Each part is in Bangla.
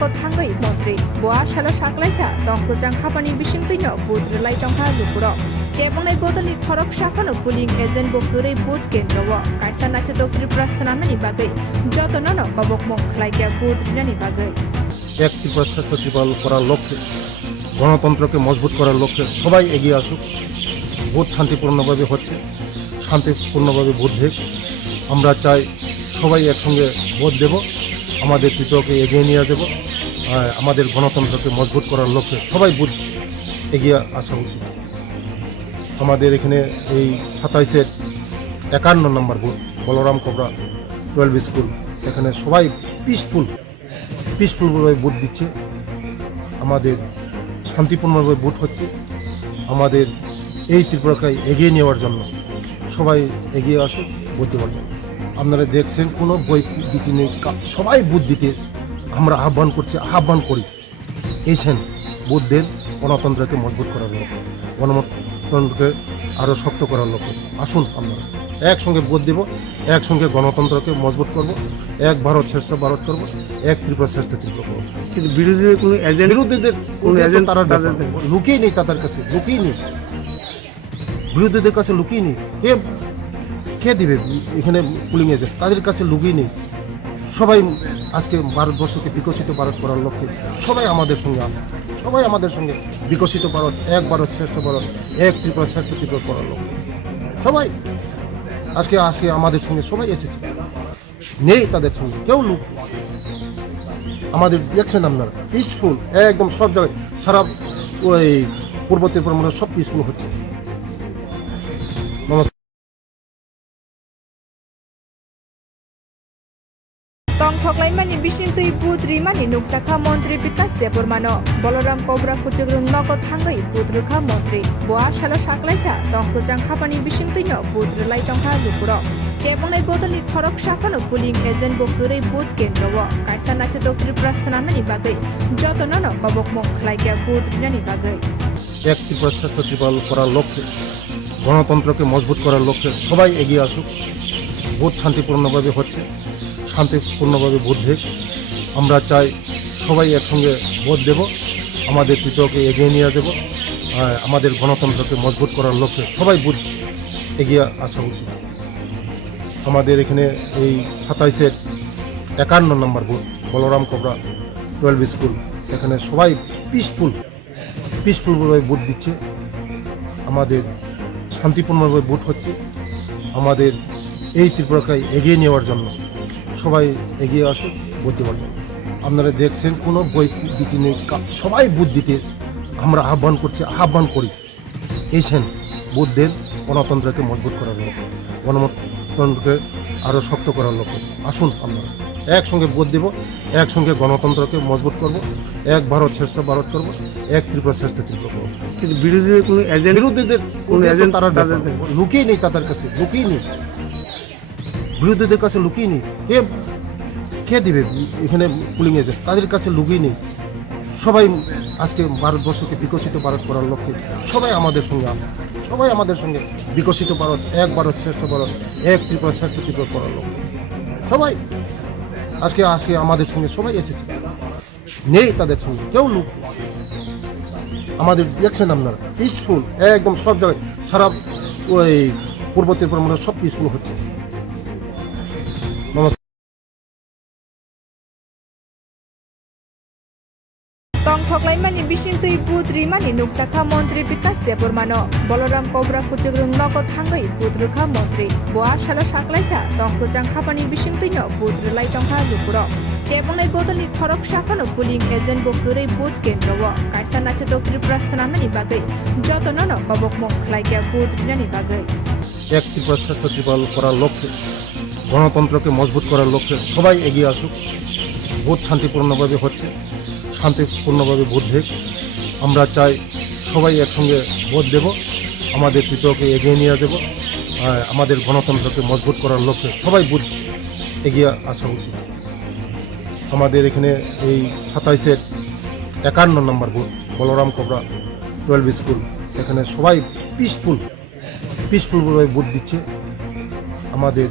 Tongthoklai montri boa shala saklaika nukjakha bani bising tino booth relai tongkha lupuro kebongnai bodolni khorok saphano polling agent bo gurui booth kendro kaisa nukjakha prasthana bagai jotonono gobokmung khlaika booth rinani bagai একটি প্রশাসন করার লক্ষ্যে গণতন্ত্রকে মজবুত করার লক্ষ্যে সবাই এগিয়ে আসুক। ভোট শান্তিপূর্ণভাবে হচ্ছে, শান্তিপূর্ণভাবে ভোট দেখ। আমরা চাই সবাই একসঙ্গে ভোট দেব, আমাদের ত্রিপুরাকে এগিয়ে নিয়ে যাব। আমাদের গণতন্ত্রকে মজবুত করার লক্ষ্যে সবাই ভোট এগিয়ে আসা উচিত। আমাদের এখানে এই 27-এর 51 নম্বর ভোট বলরাম কোবরা 12 স্কুল, এখানে সবাই পিসফুলভাবে ভোট দিচ্ছে। আমাদের শান্তিপূর্ণভাবে ভোট হচ্ছে। আমাদের এই ত্রিপুরাকে এগিয়ে নেওয়ার জন্য সবাই এগিয়ে আসুক ভোট দেওয়ার জন্য। আপনারা দেখছেন কোনো বই দিতে নেই, সবাই ভোট দিতে আমরা আহ্বান করি। এসেন ভোট দেন, গণতন্ত্রকে মজবুত করার লক্ষ্যে, গণতন্ত্রকে আরও শক্ত করার লক্ষ্যে আসুন। আমরা একসঙ্গে ভোট দেব, একসঙ্গে গণতন্ত্রকে মজবুত করব, এক ভারত শ্রেষ্ঠ ভারত করব, এক ত্রিপুরা শ্রেষ্ঠ ত্রিপুরা করব। কিন্তু বিরোধীদের কোনো এজেন্ট তারা লুকিয়ে নেই, তাদের কাছে লুকিয়ে নেই, বিরোধীদের কাছে লুকিয়ে নেই। কে দিবে এখানে পুলিং এজেন্ট? তাদের কাছে লুকিয়ে নেই। সবাই আজকে ভারতবর্ষকে বিকশিত ভারত করার লক্ষ্যে সবাই আমাদের সঙ্গে আছে, সবাই আমাদের সঙ্গে বিকশিত ভারত, এক ভারত শ্রেষ্ঠ ভারত, এক ত্রিপুরা শ্রেষ্ঠ ত্রিপুরা করার লক্ষ্যে সবাই আজকে আমাদের সঙ্গে সবাই এসেছে। নেই তাদের সঙ্গে কেউ লুক। আমাদের দেখছেন আপনারা পিসফুল, একদম সব জায়গায় সারা ওই পূর্ব ত্রিপুরা মানে সব পিসফুল হচ্ছে। নমস্কার। Tongthoklai mani bising tui booth rwmani nukjakha montri Bikash Debbarma boloram kobra kuchugrung nogo thangai booth rukha montri boa shala saklaika nukjakha bani bising tui booth relai tongkha lupuro kebongnai bodolni khorok saphano polling agent bo gurui booth kendro kaisa nukjakha prasthana bagai jotonono gobokmung khlaika booth rinani bagai একটি প্রশাসন করার লক্ষ্যে, গণতন্ত্রকে মজবুত করার লক্ষ্যে সবাই এগিয়ে আসুক। ভোট শান্তিপূর্ণভাবে হচ্ছে, শান্তিপূর্ণভাবে ভোট দেখ। আমরা চাই সবাই একসঙ্গে ভোট দেব, আমাদের ত্রিপুরাকে এগিয়ে নিয়ে যাব। আমাদের গণতন্ত্রকে মজবুত করার লক্ষ্যে সবাই ভোট এগিয়ে আসা উচিত। আমাদের এখানে এই 27-এর 51 নম্বর ভোট বলরাম কোবরা 12 স্কুল, এখানে সবাই পিসফুলভাবে ভোট দিচ্ছে। আমাদের শান্তিপূর্ণভাবে ভোট হচ্ছে। আমাদের এই ত্রিপুরাকে এগিয়ে নেওয়ার জন্য সবাই এগিয়ে আসুক ভোট দেওয়ার জন্য। আপনারা দেখছেন কোনো বই দিতে নেই, সবাই ভোট দিতে আমরা আহ্বান করি। এসেন ভোট দেন, গণতন্ত্রকে মজবুত করার লক্ষ্যে, গণতন্ত্রকে আরও শক্ত করার লক্ষ্যে আসুন। আমরা একসঙ্গে ভোট দেব, একসঙ্গে গণতন্ত্রকে মজবুত করব, এক ভারত শ্রেষ্ঠ ভারত করব, এক ত্রিপুরা শ্রেষ্ঠ ত্রিপুরা করব। কিন্তু বিরোধীদের কোনো এজেন্ট তারা লুকিয়ে নেই, তাদের কাছে লুকিয়ে নেই, বিরোধীদের কাছে লুকিয়ে নেই। কে দিবে এখানে পুলিং এজেন্ট? তাদের কাছে লুকিয়ে নেই। সবাই আজকে ভারতবর্ষকে বিকশিত ভারত করার লক্ষ্যে সবাই আমাদের সঙ্গে আছে, সবাই আমাদের সঙ্গে বিকশিত ভারত, এক ভারত শ্রেষ্ঠ ভারত, এক ত্রিপুরা শ্রেষ্ঠ ত্রিপুরা করার লক্ষ্যে সবাই আজকে আমাদের সঙ্গে সবাই এসেছে। নেই তাদের সঙ্গে কেউ লুক। আমাদের দেখছেন আপনারা পিসফুল, একদম সব জায়গায় সারা ওই পূর্ব ত্রিপুরা মানে সব পিসফুল হচ্ছে। নমস্কার। Tongthoklai mani bising tui booth rwmani nukjakha montri Bikash Debbarma boloram kobra kuchugrung nogo thangai booth rukha montri boa shala saklaika nukjakha bani bising tui booth relai tongkha lupuro kebongnai bodolni khorok saphano polling agent bo gurui booth kendro kaisa nukjakha prasthana bagai jotonono gobokmung khlaika booth rinani bagai একটি প্রশাসন করার লক্ষ্যে, গণতন্ত্রকে মজবুত করার লক্ষ্যে সবাই এগিয়ে আসুক। ভোট শান্তিপূর্ণভাবে হচ্ছে, শান্তিপূর্ণভাবে ভোট দেখ। আমরা চাই সবাই একসঙ্গে ভোট দেব, আমাদের ত্রিপুরাকে এগিয়ে নিয়ে যাব। আমাদের গণতন্ত্রকে মজবুত করার লক্ষ্যে সবাই ভোট এগিয়ে আসা উচিত। আমাদের এখানে এই 27-এর 51 নম্বর ভোট বলরাম কোবরা 12 স্কুল, এখানে সবাই পিসফুলভাবে ভোট দিচ্ছে। আমাদের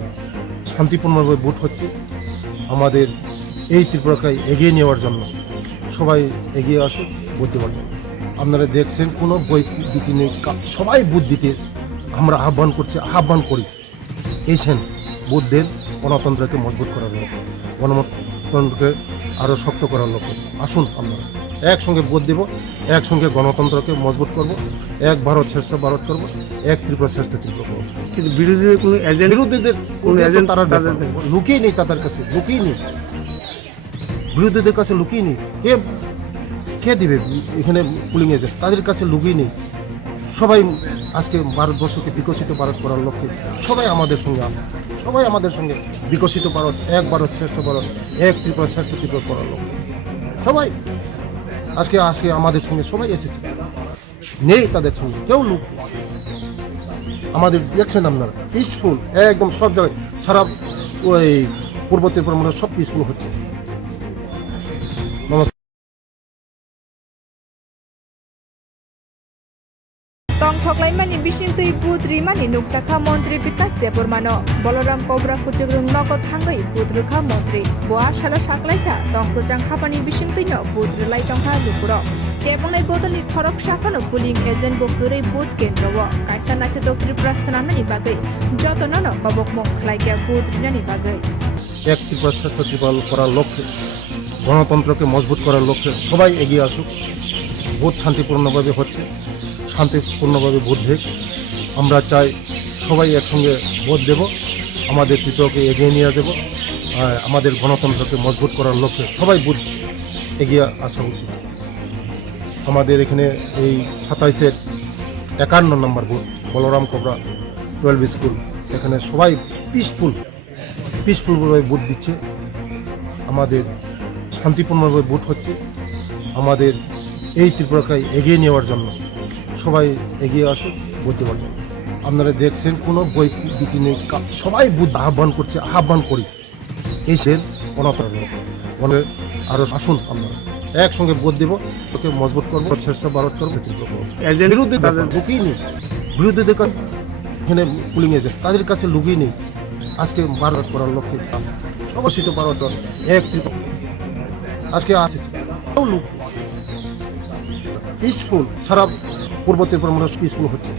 শান্তিপূর্ণভাবে ভোট হচ্ছে। আমাদের এই ত্রিপুরাকে এগিয়ে নেওয়ার জন্য সবাই এগিয়ে আসুক বুদ্ধ পারবেন। আপনারা দেখছেন কোনো বই দিতে নেই, সবাই বুদ্ধ দিতে আমরা আহ্বান করি এসেন বুদ্ধের গণতন্ত্রকে মজবুত করার লক্ষ্যে, গণতন্ত্রকে আরও শক্ত করার লক্ষ্যে আসুন আপনারা একসঙ্গে ভোট দেব, একসঙ্গে গণতন্ত্রকে মজবুত করব, এক ভারত শ্রেষ্ঠ ভারত করব, এক ত্রিপুরা শ্রেষ্ঠ ত্রিপুরা করব। কিন্তু বিরোধীদের কোনো এজেন্ট বিরোধীদের কোনো এজেন্ট তারা লুকিয়ে নেই, তাদের কাছে লুকিয়ে নেই, বিরোধীদের কাছে লুকিয়ে নেই। কে দিবে এখানে পুলিং এজেন্ট? তাদের কাছে লুকিয়ে নেই। সবাই আজকে ভারতবর্ষকে বিকশিত ভারত করার লক্ষ্যে সবাই আমাদের সঙ্গে আছে, সবাই আমাদের সঙ্গে বিকশিত ভারত, এক ভারত শ্রেষ্ঠ ভারত, এক ত্রিপুরা শ্রেষ্ঠ ত্রিপুরা করার লক্ষ্যে সবাই আজকে আমাদের সঙ্গে সবাই এসেছে, নেই তাদের সঙ্গে কেউ লোক। আমাদের দেখছেন আপনারা পিসফুল, একদম সব জায়গায় সারা ওই পূর্ব ত্রিপুরা সব পিসফুল হচ্ছে। নমস্কার। Tongthoklai mani bising tui putri mani nukjakha montri Bikash Debbarma boloram kobra kuchugrung nogo thangai putrukha montri boa shala saklaikha tongkujang khapani bising tui no putri lai tongkha lupuro kebongnai bodoni khorok safano puling agent bo kurei booth kendro kaisa naithok tripura sanamani bagai jotono no kobokmo khlaikha putri nani bagai এক ত্রিপুরা শ্রেষ্ঠ ত্রিপুরা করার লক্ষ্যে, গণতন্ত্রকে মজবুত করার লক্ষ্যে সবাই এগিয়ে আসুক। ভোট শান্তিপূর্ণভাবে হচ্ছে, শান্তিপূর্ণভাবে ভোট দেখ। আমরা চাই সবাই একসঙ্গে ভোট দেব, আমাদের ত্রিপুরাকে এগিয়ে নিয়ে যাব, আমাদের গণতন্ত্রকে মজবুত করার লক্ষ্যে সবাই ভোট এগিয়ে আসা উচিত। আমাদের এখানে এই 27-এর 51 নম্বর ভোট বলরাম কোবরা 12 স্কুল, এখানে সবাই পিসফুলভাবে ভোট দিচ্ছে, আমাদের শান্তিপূর্ণভাবে ভোট হচ্ছে। আমাদের এই ত্রিপুরাকে এগিয়ে নেওয়ার জন্য সবাই এগিয়ে আসুক বলতে পারবেন। আপনারা দেখছেন কোনো বই দিতে নেই, সবাই বুদ্ধ আহ্বান করি এসেন গণতন্ত্র আরও আসুন আপনারা একসঙ্গে ভোট দেব, তোকে মজবুত করবো, শ্রেষ্ঠ ভারত করবো, বিরোধীদের লুকিয়ে নেই, বিরোধীদের কাছে এখানে পুলিং এজেন্ট তাদের কাছে লুকিয়ে নেই। আজকে ভারত করার লক্ষ্যে আছে, সমস্ত ভারত এক ত্রিপুরা আজকে আসছে লোক পিসফুল, সারা পূর্ব ত্রিপুরা পিসফুল হচ্ছে।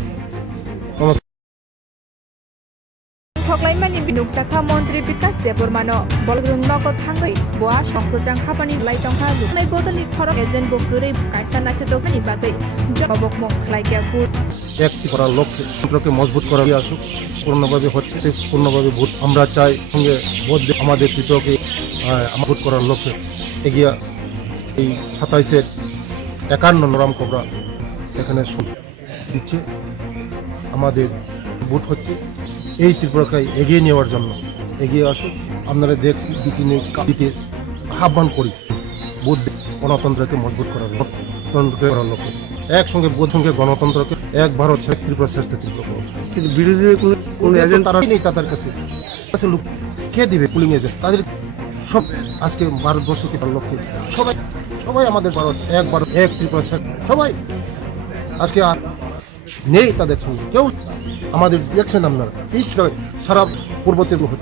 Tongthoklai mani nukjakha montri Bikash Debbarma bologram nogo thangai boa tongkujang khapani lai tongkha lupnai bodoni khorok agent bo kurei kaisa naithok ni bagai jobokmo khlaikha put এক করার লক্ষ্যে তন্ত্রকে মজবুত করা আসুক, পূর্ণভাবে হচ্ছে, পূর্ণভাবে ভোট আমরা চাই সঙ্গে ভোট আমাদের ত্রিপুরাকে মজবুত করার লক্ষ্যে এগিয়ে এই 27-এর 51 নরাম কোবরা এখানে দিচ্ছে, আমাদের ভোট হচ্ছে। এই ত্রিপুরাকে এগিয়ে নেওয়ার জন্য এগিয়ে আসুক। আপনারা দেখছেন দিতে আহ্বান করি ভোট গণতন্ত্রকে মজবুত করার লক্ষ্যে একসঙ্গে গণতন্ত্রকে এক ভারত ত্রিপুরা শ্রেষ্ঠ ত্রিপুরা করব। কিন্তু বিরোধীদের কোনো এজেন্ট তারা নেই, তাদের কাছে কে দিবে পুলিং এজেন্ট? তাদের সব আজকে ভারতবর্ষকে লক্ষ্যে সবাই আমাদের ভারত এক ত্রিপুরা সবাই আজকে নেই তাদের সঙ্গে কেউ। আমাদের দেখছেন আপনারা সারা পূর্ব ত্রিপুরা হচ্ছে।